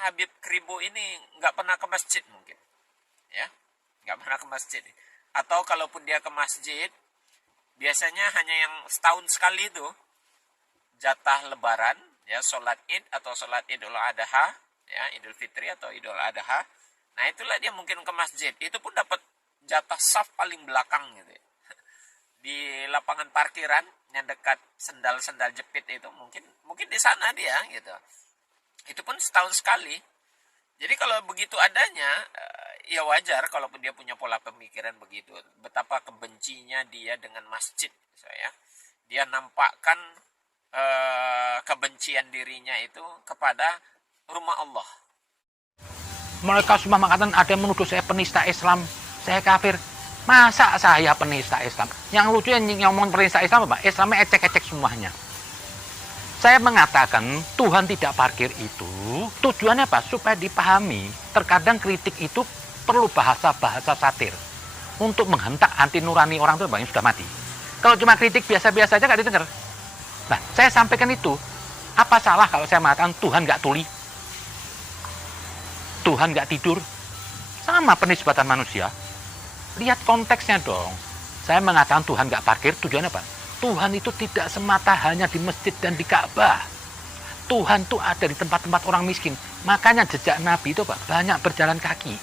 Habib Kribo ini nggak pernah ke masjid mungkin, ya, nggak pernah ke masjid. Atau kalaupun dia ke masjid, biasanya hanya yang setahun sekali itu jatah Lebaran, ya, sholat Id atau sholat Idul Adha, ya, Idul Fitri atau Idul Adha. Nah itulah dia mungkin ke masjid. Itu pun dapat jatah saf paling belakang gitu, ya. Di lapangan parkiran yang dekat sendal-sendal jepit itu mungkin di sana dia gitu. Itu pun setahun sekali. Jadi kalau begitu adanya, ya wajar kalaupun dia punya pola pemikiran begitu. Betapa kebencinya dia dengan masjid, saya. Dia nampakkan kebencian dirinya itu kepada rumah Allah. Mereka semua mengatakan ada yang menuduh saya penista Islam, saya kafir. Masa saya penista Islam? Yang lucu yang ngomong penista Islam apa? Islamnya ecek-ecek semuanya. Saya mengatakan Tuhan tidak parkir itu tujuannya apa? Supaya dipahami. Terkadang kritik itu perlu bahasa-bahasa satir untuk menghentak anti nurani orang itu yang sudah mati. Kalau cuma kritik biasa-biasa aja nggak didengar. Nah, saya sampaikan itu. Apa salah kalau saya mengatakan Tuhan nggak tuli? Tuhan nggak tidur? Sama penisbatan manusia. Lihat konteksnya dong. Saya mengatakan Tuhan nggak parkir, tujuannya apa? Tuhan itu tidak semata hanya di masjid dan di Ka'bah. Tuhan itu ada di tempat-tempat orang miskin. Makanya jejak Nabi itu apa? Banyak berjalan kaki.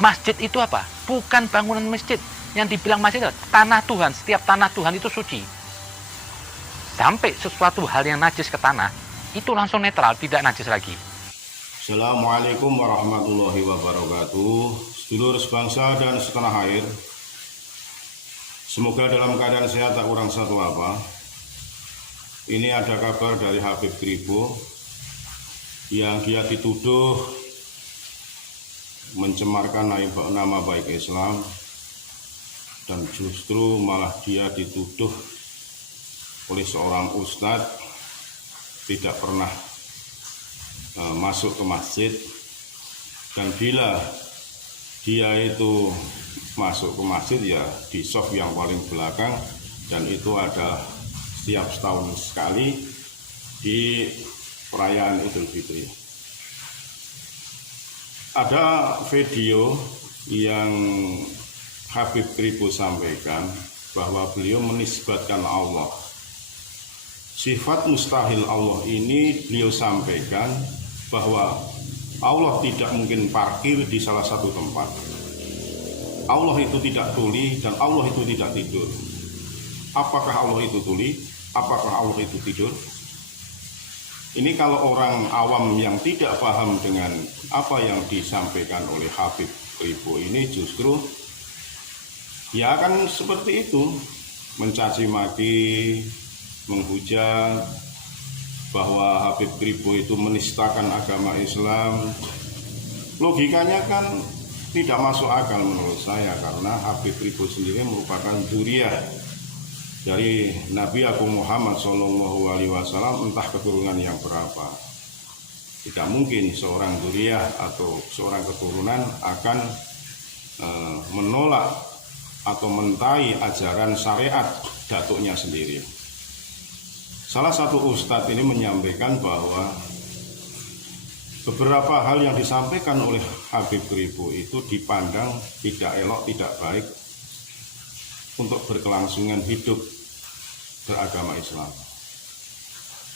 Masjid itu apa? Bukan bangunan masjid. Yang dibilang masjid itu tanah Tuhan. Setiap tanah Tuhan itu suci. Sampai sesuatu hal yang najis ke tanah, itu langsung netral, tidak najis lagi. Assalamualaikum warahmatullahi wabarakatuh. Sedulur sebangsa dan setanah air, semoga dalam keadaan sehat tak kurang satu apa. Ini ada kabar dari Habib Kribo yang dia dituduh mencemarkan nama baik Islam, dan justru malah dia dituduh oleh seorang ustadz tidak pernah masuk ke masjid, dan bila dia itu masuk ke masjid ya di shaf yang paling belakang, dan itu ada setiap setahun sekali di perayaan Idul Fitri. Ada video yang Habib Kribo sampaikan bahwa beliau menisbatkan Allah. Sifat mustahil Allah ini beliau sampaikan bahwa Allah tidak mungkin parkir di salah satu tempat. Allah itu tidak tuli dan Allah itu tidak tidur. Apakah Allah itu tuli? Apakah Allah itu tidur? Ini kalau orang awam yang tidak paham dengan apa yang disampaikan oleh Habib Kribo ini, justru ya akan seperti itu, mencaci maki, menghujat bahwa Habib Kribo itu menistakan agama Islam. Logikanya kan tidak masuk akal menurut saya, karena Habib Kribo sendiri merupakan dzurriyyah dari Nabi Agung Muhammad SAW, entah keturunan yang berapa. Tidak mungkin seorang dzurriyyah atau seorang keturunan akan menolak atau mentai ajaran syariat datuknya sendiri. Salah satu ustadz ini menyampaikan bahwa beberapa hal yang disampaikan oleh Habib Kribo itu dipandang tidak elok, tidak baik untuk berkelangsungan hidup beragama Islam.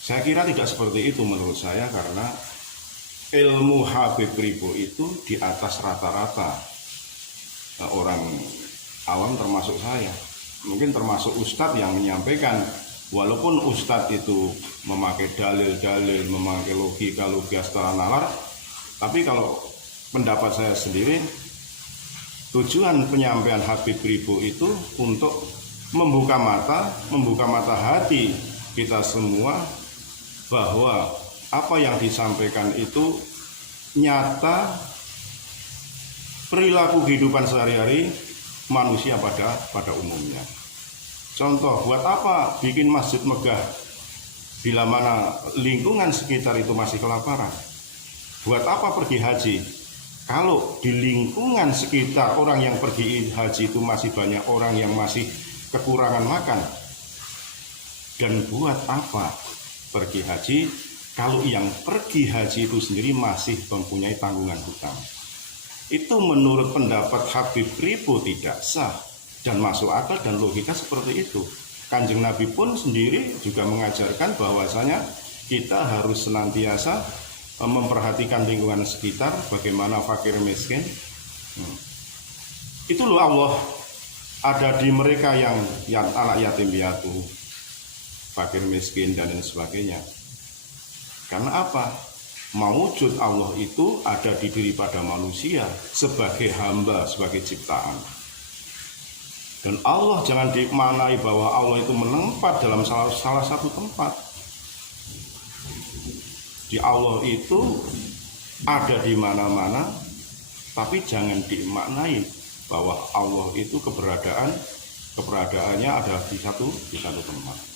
Saya kira tidak seperti itu menurut saya, karena ilmu Habib Kribo itu di atas rata-rata orang awam, termasuk saya. Mungkin termasuk ustadz yang menyampaikan, walaupun ustadz itu memakai dalil-dalil, memakai logika secara nalar, tapi kalau pendapat saya sendiri, tujuan penyampaian Habib Kribo itu untuk membuka mata hati kita semua bahwa apa yang disampaikan itu nyata perilaku kehidupan sehari-hari manusia pada umumnya. Contoh, buat apa bikin masjid megah bila mana lingkungan sekitar itu masih kelaparan? Buat apa pergi haji kalau di lingkungan sekitar orang yang pergi haji itu masih banyak orang yang masih kekurangan makan? Dan buat apa pergi haji kalau yang pergi haji itu sendiri masih mempunyai tanggungan hutang. Itu menurut pendapat Habib Ripo tidak sah dan masuk akal dan logika seperti itu. Kanjeng Nabi pun sendiri juga mengajarkan bahwasanya kita harus senantiasa memperhatikan lingkungan sekitar, bagaimana fakir miskin. Itu loh Allah ada di mereka yang anak yatim piatu, fakir miskin dan lain sebagainya. Karena apa? Mawujud Allah itu ada di diri pada manusia sebagai hamba, sebagai ciptaan. Dan Allah jangan dimaknai bahwa Allah itu menempat dalam salah satu tempat. Di Allah itu ada di mana-mana, tapi jangan dimaknai bahwa Allah itu keberadaannya ada di satu tempat.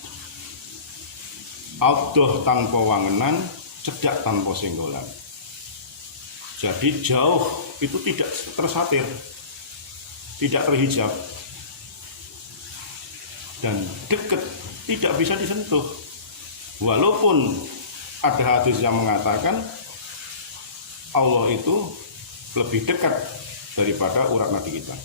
Audoh tanpa wangenan, cedak tanpa senggolan. Jadi jauh itu tidak tersatir, tidak terhijab, dan dekat tidak bisa disentuh. Walaupun ada hadis yang mengatakan Allah itu lebih dekat daripada urat nadi kita.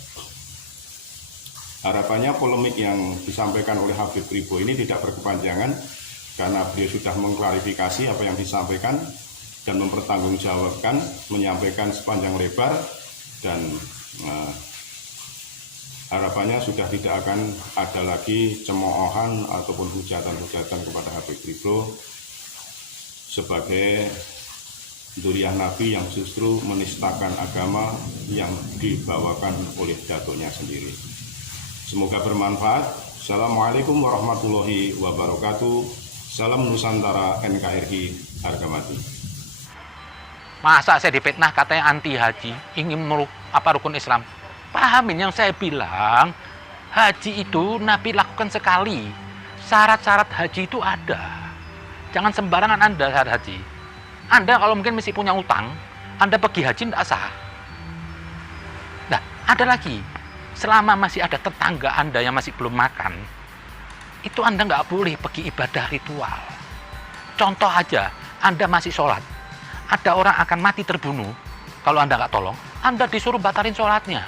Harapannya polemik yang disampaikan oleh Habib Ripo ini tidak berkepanjangan, karena beliau sudah mengklarifikasi apa yang disampaikan dan mempertanggungjawabkan, menyampaikan sepanjang lebar, dan harapannya sudah tidak akan ada lagi cemoohan ataupun hujatan-hujatan kepada Habib Ripo sebagai durian Nabi yang justru menistakan agama yang dibawakan oleh datuknya sendiri. Semoga bermanfaat. Assalamualaikum warahmatullahi wabarakatuh. Salam Nusantara, NKRI, harga mati. Masa saya dipitnah katanya anti haji, ingin meluk rukun Islam? Pahamin yang saya bilang, haji itu Nabi lakukan sekali. Syarat-syarat haji itu ada. Jangan sembarangan Anda saat haji. Anda kalau mungkin masih punya utang, Anda pergi haji tidak sah. Nah, ada lagi. Selama masih ada tetangga Anda yang masih belum makan, itu Anda nggak boleh pergi ibadah ritual. Contoh aja, Anda masih sholat, ada orang akan mati terbunuh, kalau Anda nggak tolong, Anda disuruh batalin sholatnya.